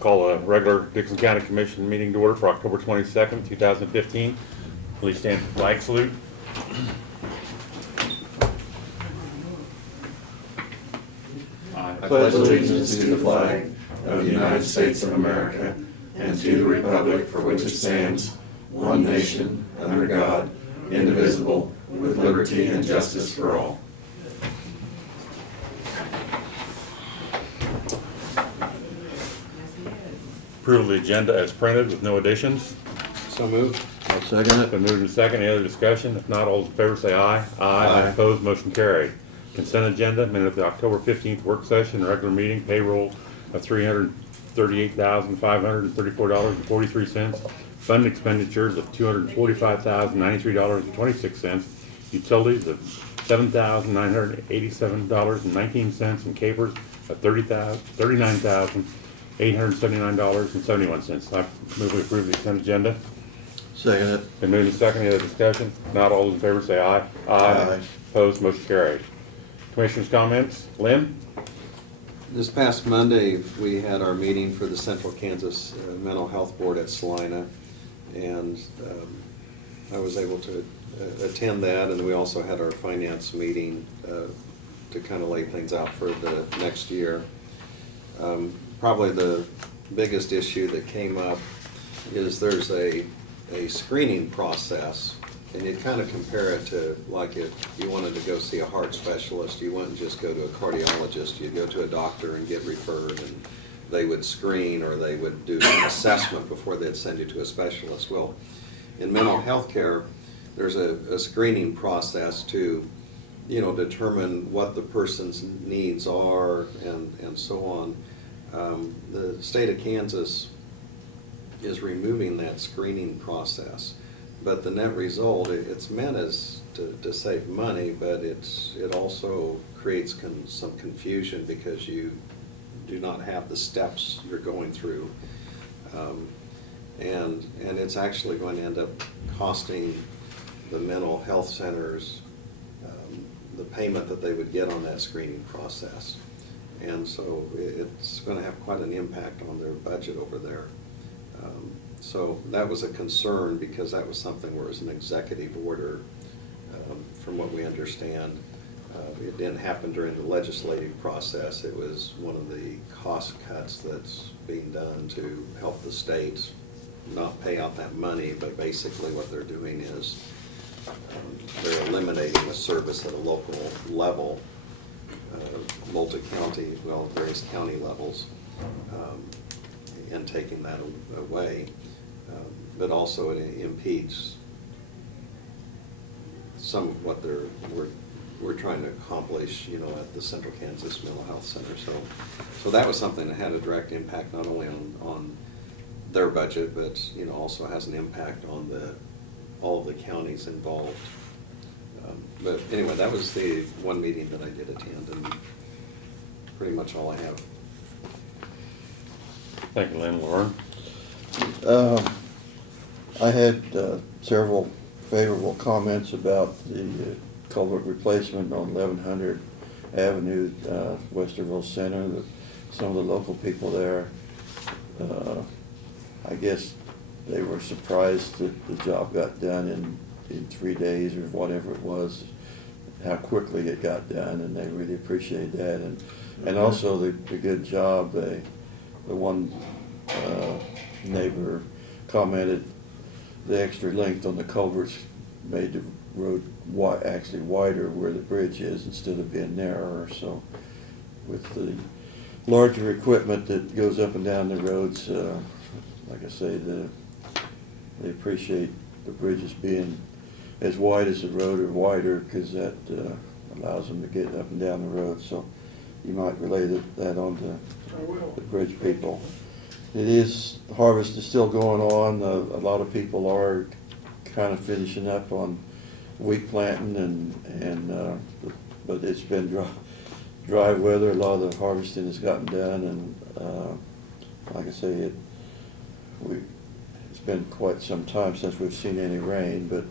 Call a regular Dixon County Commission meeting to order for October 22nd, 2015. Please stand for flag salute. I pledge allegiance to the flag of the United States of America and to the republic for which it stands, one nation, under God, indivisible, with liberty and justice for all. Approval of the agenda as printed with no additions. So moved. I'll second it. Been moved and second. Any other discussion? If not, all those in favor say aye. Aye. Opposed, motion carried. Consent agenda, minute of the October 15th work session, regular meeting, payroll of $338,534.43. Fund expenditures of $245,093.26. Utilities of $7,987.19, and capers of $39,879.71. I move we approve the consent agenda. Second it. Been moved and second. Any other discussion? Not all those in favor say aye. Aye. Opposed, motion carried. Commissioners' comments. Lynn? This past Monday, we had our meeting for the Central Kansas Mental Health Board at Salina, and I was able to attend that, and we also had our finance meeting to kind of lay things out for the next year. Probably the biggest issue that came up is there's a screening process, and you kind of compare it to like if you wanted to go see a heart specialist, you wouldn't just go to a cardiologist, you'd go to a doctor and get referred, and they would screen or they would do an assessment before they'd send you to a specialist. Well, in mental health care, there's a screening process to, determine what the person's needs are and so on. The state of Kansas is removing that screening process, but the net result, it's meant as to save money, but it also creates some confusion because you do not have the steps you're going through, and it's actually going to end up costing the mental health centers the payment that they would get on that screening process. And so it's going to have quite an impact on their budget over there. So that was a concern because that was something where it was an executive order, from what we understand. It didn't happen during the legislative process. It was one of the cost cuts that's being done to help the states not pay out that money, but basically what they're doing is they're eliminating the service at a local level, multi-county, various county levels, and taking that away. But also it impedes some of what we're trying to accomplish, at the Central Kansas Mental Health Center. So that was something that had a direct impact not only on their budget, but also has an impact on all of the counties involved. But anyway, that was the one meeting that I did attend, and pretty much all I have. Thank you, Lynn. LaVerne? I had several favorable comments about the culvert replacement on 1100 Avenue, Westerville Center. Some of the local people there, I guess they were surprised that the job got done in 3 days or whatever it was, how quickly it got done, and they really appreciate that. And also the good job. The one neighbor commented the extra length on the culverts made the road actually wider where the bridge is instead of being narrower. So with the larger equipment that goes up and down the roads, like I say, they appreciate the bridges being as wide as the road or wider, because that allows them to get up and down the road. So you might relay that on to the bridge people. Harvest is still going on. A lot of people are kind of finishing up on wheat planting, but it's been dry weather. A lot of the harvesting has gotten done, and like I say, it's been quite some time since we've seen any rain, but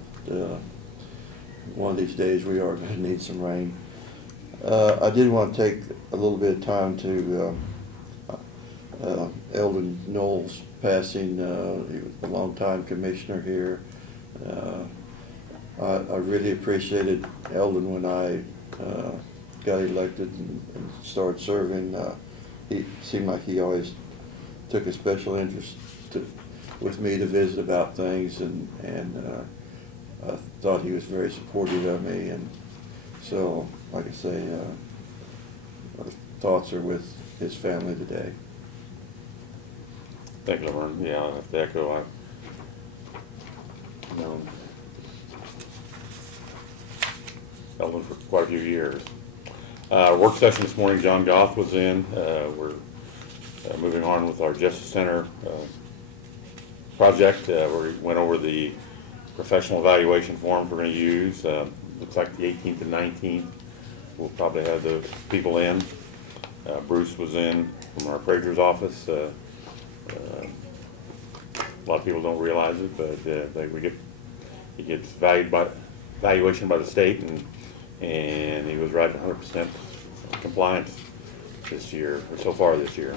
one of these days we are going to need some rain. I did want to take a little bit of time to, Eldon Knowles passing, he was a longtime commissioner here. I really appreciated Eldon when I got elected and started serving. He seemed like he always took a special interest with me to visit about things, and I thought he was very supportive of me, and so, like I say, our thoughts are with his family today. Thank you, LaVerne. Yeah, I have to echo. I've known Eldon for quite a few years. Work session this morning, John Goff was in. We're moving on with our Justice Center project, where we went over the professional evaluation forms we're going to use. Looks like the 18th and 19th. We'll probably have the people in. Bruce was in from our appraiser's office. A lot of people don't realize it, but he gets valuation by the state, and he was right at 100% compliance this year, or so far this year.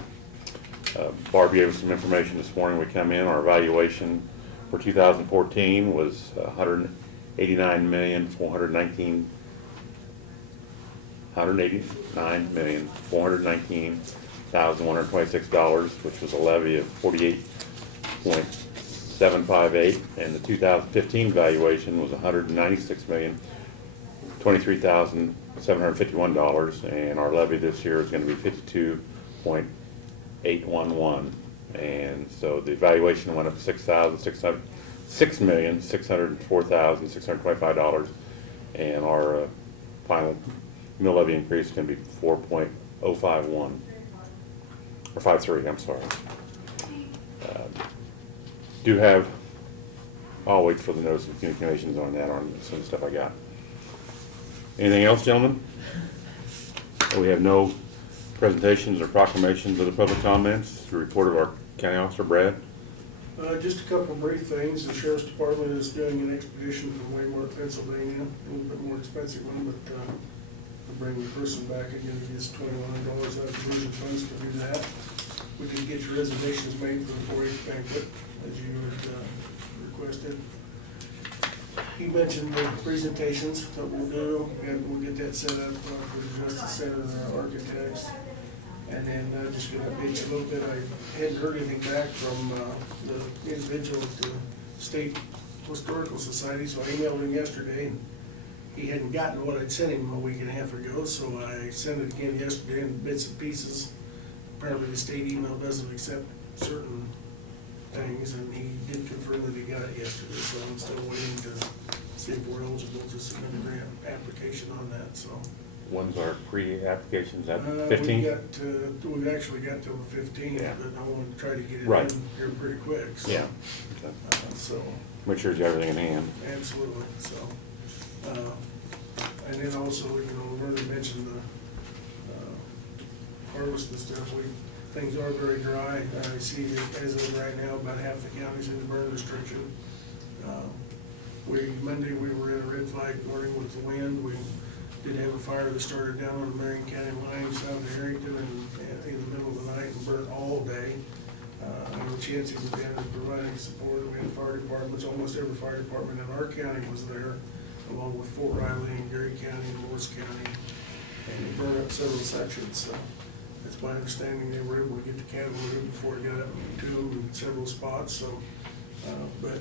Barb gave us some information this morning. We come in, our evaluation for 2014 was $189,419,126, which was a levy of 48.758, and the 2015 valuation was $196,023,751, and our levy this year is going to be 52.811, and so the valuation went up $6,604,625, and our final mill levy increase is going to be 4.051 or 53. I'm sorry. I'll wait for the notice of communications on that, on some of the stuff I got. Anything else, gentlemen? We have no presentations or proclamations of the public comments. The report of our county officer, Brad. Just a couple of brief things. The sheriff's department is doing an expedition from Waymark, Pennsylvania. A little bit more expensive one, but to bring the person back again, it gets $2,100 out of diversion funds to do that. We can get your reservations made for the 4-H banquet, as you had requested. He mentioned the presentations that we'll do, and we'll get that set up for the Justice Center and our architects. And then just going to update you a little bit. I hadn't heard anything back from the individual at the State Historical Society, so I emailed him yesterday, and he hadn't gotten what I'd sent him a week and a half ago, so I sent it again yesterday in bits and pieces. Apparently the state email doesn't accept certain things, and he did confirm that he got it yesterday, so I'm still waiting to see if we're eligible to submit a grant application on that, so. When's our pre-applications? At 15? We've actually got till the 15th, Yeah. but I want to try to get it Right. in here pretty quick. So, Yeah. So, Make sure you have everything in hand. absolutely, so. And then also, Vernon mentioned the harvest and stuff. Things are very dry. I see that as of right now, about half the county's in the burn restriction. Monday, we were in a red flag warning with the wind. We did have a fire that started down on the Marion County line south of Harrington and in the middle of the night and burnt all day. Chancey was down and providing support. We had fire departments, almost every fire department in our county was there, along with Fort Riley and Gary County and Morris County. And it burned up several sections, so that's my understanding. They were able to get the cattle moved before it got up to them in several spots, so, but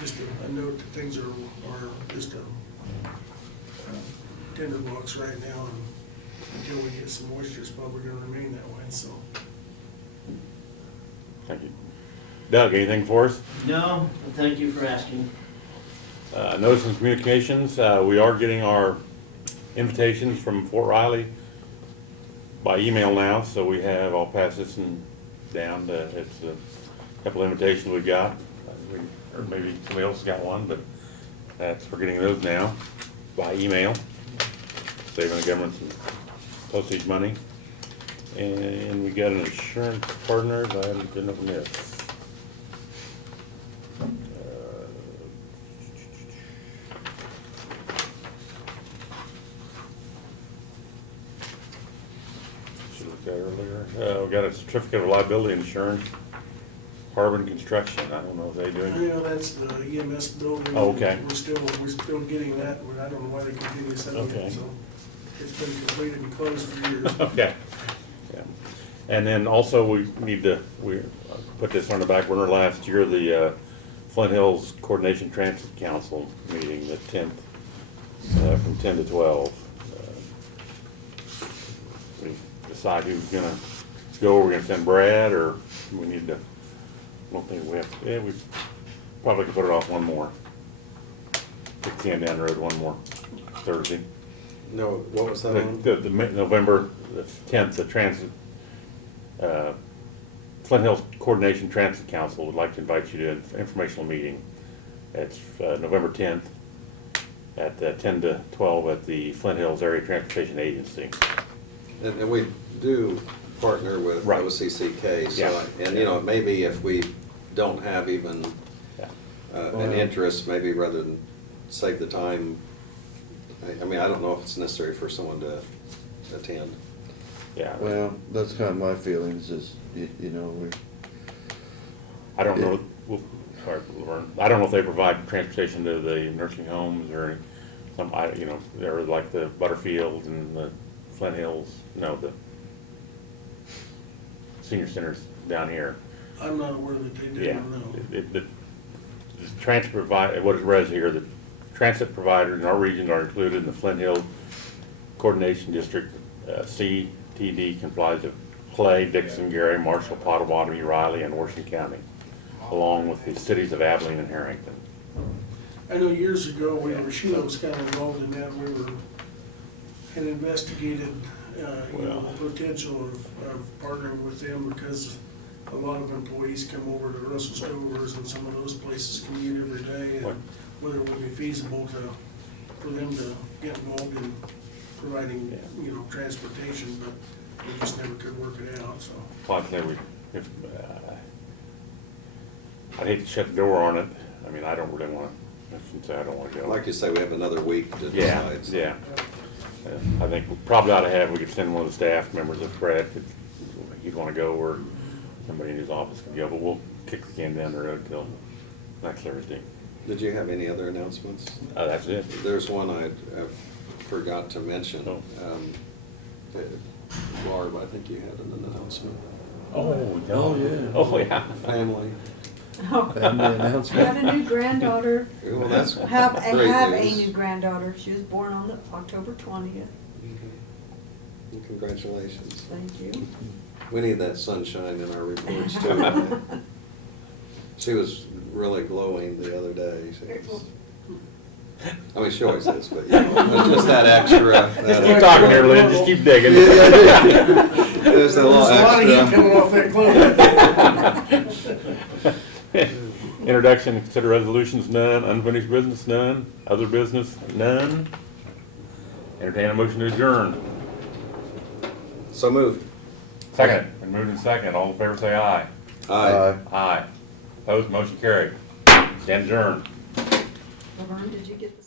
just a note that things are just tinderbox right now, and until we get some moisture, it's probably gonna remain that way, so. Thank you. Doug, anything for us? No, but thank you for asking. Notice and communications, we are getting our invitations from Fort Riley by email now, so we have, I'll pass this down. It's a couple invitations we got. Or maybe somebody else got one, but we're getting those now by email, saving the government some postage money. And we got an insurance partner, but I didn't open this. earlier. We got a certificate of liability insurance, Harbin Construction. I don't know if they doing. Yeah, that's the EMS building. Oh, okay. We're still getting that, but I don't know why they continue sending Okay. it, so it's been completed and closed for years. Okay. Yeah. And then also we put this on the back burner last year, the Flint Hills Coordination Transit Council meeting, the 10th, from 10 to 12. We decide who's gonna go, we're gonna send Brad, or we need to, I don't think we have, yeah, we probably could put it off one more. Kick the can down the road one more Thursday. No, what was that on? The November the 10th, the transit, Flint Hills Coordination Transit Council would like to invite you to an informational meeting. It's November 10th at 10 to 12 at the Flint Hills Area Transportation Agency. And we do partner with Right. OCCK, so, Yeah. and, you know, maybe if we don't have even Yeah. an interest, maybe rather than save the time, I mean, I don't know if it's necessary for someone to attend. Yeah. Well, that's kind of my feelings is, you know, I don't know, sorry, LaVerne. I don't know if they provide transportation to the nursing homes or you know, they're like the Butterfield and the Flint Hills, no, the senior centers down here. I'm not aware that they do, Yeah. no. The transit provider, what it read here, the transit providers in our region are included in the Flint Hill Coordination District. CTD complies of Clay, Dixon, Gary, Marshall, Pottawatomie, Riley, and Washington County, along with the cities of Abilene and Harrington. I know years ago, Sheila was kind of involved in that, had investigated, the potential of partnering with them because a lot of employees come over to Russell Stover's and some of those places commute every day, What? and whether it would be feasible for them to get involved in providing, transportation, but we just never could work it out, so. Like I said, I'd hate to shut the door on it. I mean, I don't really want to, I shouldn't say I don't want to go. Like you say, we have another week to Yeah, decide. so. yeah. I think we probably ought to have, we could send one of the staff members if Brad could, he'd want to go, or somebody in his office could go, but we'll kick the can down the road till next Thursday. Did you have any other announcements? That's it. There's one I forgot to mention. Oh. Barb, I think you had an announcement. Oh, Oh, yeah. Oh, yeah. Family. family I announcement. have a new granddaughter. Well, that's I have great a news. new granddaughter. She was born on October 20th. Well, congratulations. Thank you. We need that sunshine in our reports too. She was really glowing the other day. I mean, she always is, but just that extra. Just keep talking here, Lynn, just keep digging. There's a little There's a lot of heat extra. coming off that clothes. Introduction, and consider resolutions, none. Unfinished business, none. Other business, none. Entertain a motion to adjourn. So moved. Second, been moved and second. All in favor say aye. Aye. Aye. Opposed, motion carried. Stand adjourned. LaVerne, did you get this?